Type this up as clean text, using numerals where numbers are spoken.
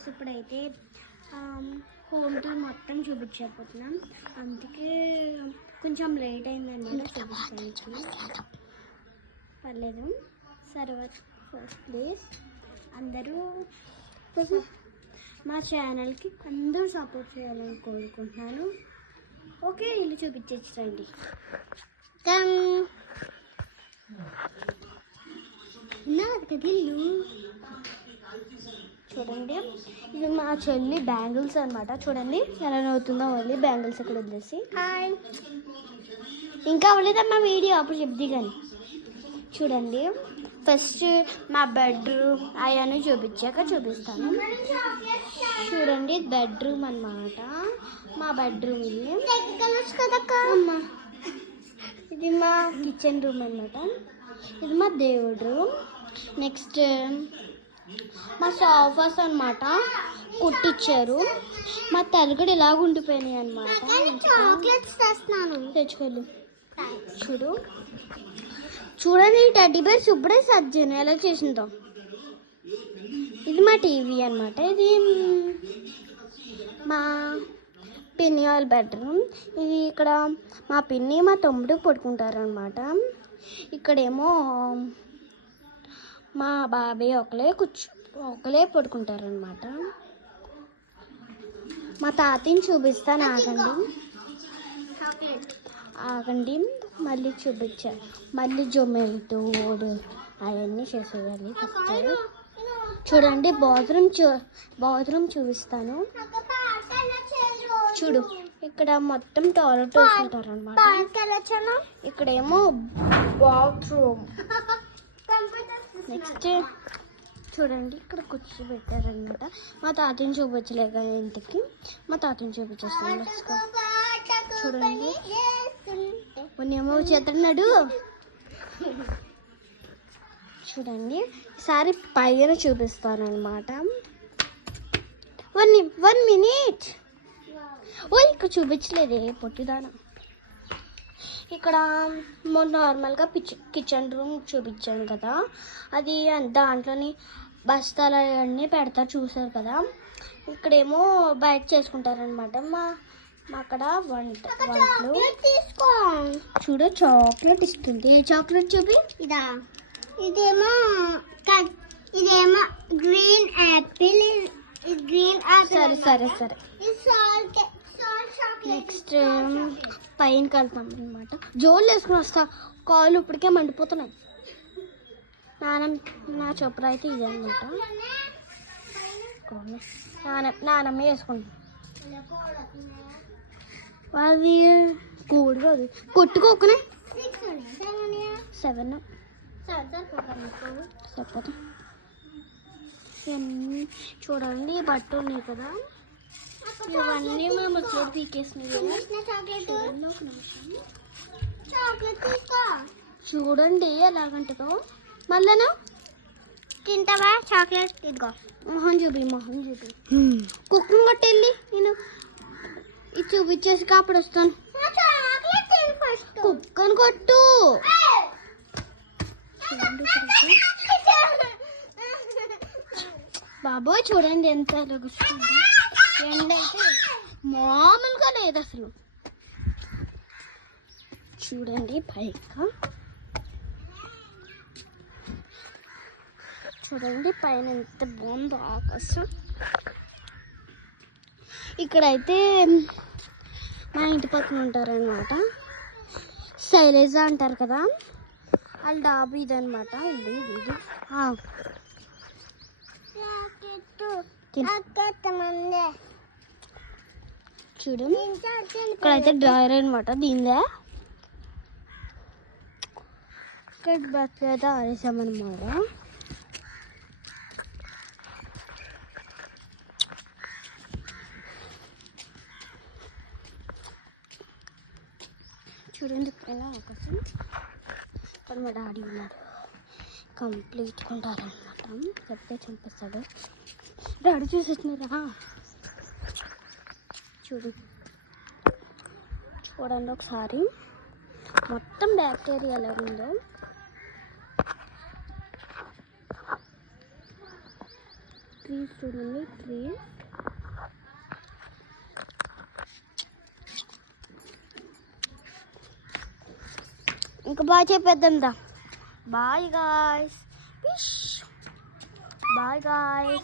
Because ఇప్పుడైతే home tour మొత్తం చూపించకపోతున్నాం, అందుకే కొంచెం లేట్ అయిందన్నమాట చూపించడానికి. పర్లేదు. ఫస్ట్ ప్లేస్ అందరూ మా ఛానల్కి అందరూ సపోర్ట్ చేయాలని కోరుకుంటున్నాను. ఓకే, ఇల్లు చూపించండి. ఇల్లు చూడండి, ఇది మా చెల్లి బ్యాంగిల్స్ అనమాట. చూడండి ఎలా నవ్వుతుందో మళ్ళీ బ్యాంగిల్స్ ఇక్కడ వదిలేసి. హాయ్, ఇంకా అవ్వలేదమ్మా వీడియో, అప్పుడు చెప్ది కానీ. చూడండి, ఫస్ట్ మా బెడ్రూమ్ అవన్నీ చూపించాక చూపిస్తాను. చూడండి, బెడ్రూమ్ అన్నమాట. మా బెడ్రూమ్ అమ్మా, ఇది మా కిచెన్ రూమ్ అన్నమాట. ఇది మా దేవుడు రూమ్. నెక్స్ట్ మా సోఫాస్ అన్నమాట, కుట్టించారు. మా తలుగుడు ఇలాగ ఉండిపోయినాయి అన్నమాట. తెచ్చుకోలేదు. చూడండి, టెడ్డీ బేర్స్ ఇప్పుడే సజ్జను ఎలా చేసిందో. ఇది మా టీవీ అన్నమాట. ఇది మా పిన్ని వాళ్ళ బెడ్రూమ్. ఇది ఇక్కడ మా పిన్ని మా తమ్ముడు పడుకుంటారనమాట. ఇక్కడేమో మా బాబాయ్ ఒకలే పడుకుంటారనమాట. మా తాతని చూపిస్తాను, ఆగండి మళ్ళీ చూపించాను. మళ్ళీ జొమాటో అవన్నీ చేసేయాలి. ఫస్ట్ చూడండి, బాత్రూమ్ చూపిస్తాను. చూడు, ఇక్కడ మొత్తం టాయిలెట్ వేసుకుంటారు అనమాట. ఇక్కడేమో బాత్రూమ్. నెక్స్ట్ చూడండి, ఇక్కడ కుర్చీ పెట్టారనమాట. మా తాతని చూపించలేక ఇంటికి, మా తాతని చూపించేస్తాను. చూడండి, ఏమో చేస్తున్నాడు. చూడండి, ఈసారి పైన చూపిస్తాను అనమాట. 1 minute. ఇక్కడ చూపించలేదే పొట్టిదానా. ఇక్కడ నార్మల్గా కిచెన్ రూమ్ చూపించాను కదా, అది దాంట్లోని బస్తాలు అవన్నీ పెడతారు, చూసారు కదా. ఇక్కడేమో బయట చేసుకుంటారనమాట. అక్కడ వంటలు. చూడు, చాక్లెట్ ఇస్తుంది. ఏ చాక్లెట్ చూపి. ఇదేమో గ్రీన్ యాపిల్. సరే. నెక్స్ట్ పైనకి వెళ్తాం అనమాట. జోలు వేసుకుని వస్తా, కాళ్ళు ఇప్పటికే మండిపోతున్నాయి. నా చొప్పున అయితే ఇదే అనమాట. నానమ్మ వేసుకుంటాం. అది కోడి కాదు, కొట్టుకోకనే 7 సరిపోతా. ఇవన్నీ చూడండి, బట్టలు ఉన్నాయి కదా, ఇవన్నీ మేము వచ్చి పీకేసినాయి. చూడండి ఎలాగంటుందో. మళ్ళా తింటావా చాక్లెట్? ఇదిగో మొహం చూపి. కుక్కను కొట్టెళ్ళి నేను ఇది చూపించేసి అప్పుడు వస్తాను. కుక్కను కొట్టు. బాబోయ్, చూడండి ఎంత ఎలాగొస్తుందో. ఎండ అయితే మామూలుగా లేదు అసలు. చూడండి పైగా, చూడండి పైన ఎంత బాగుందో ఆకాశం. ఇక్కడైతే మా ఇంటి పక్కన ఉంటారనమాట, శైలజ అంటారు కదా, వాళ్ళ డాబు ఇదనమాట. ఇది చూడు, ఇక్కడైతే డ్రాయర్ అనమాట. దీనిదే ఇక్కడ బట్టలు అయితే ఆరేసామన్నమాట. చూడండి ఎలా ఆకాశం. ఇక్కడ మా డాడీ ఉన్నారు, కంప్లీట్ ఉంటారనమాట. చెప్తే చంపేస్తాడు. డాడీ చూసేసినారా? చూడండి ఒకసారి మొత్తం బ్యాక్టీరియా ఎలా ఉందో. ట్రీస్ చూడండి, ట్రీస్. ఇంకా బాగా చెప్పేద్దాం దా. Bye guys. Bye guys.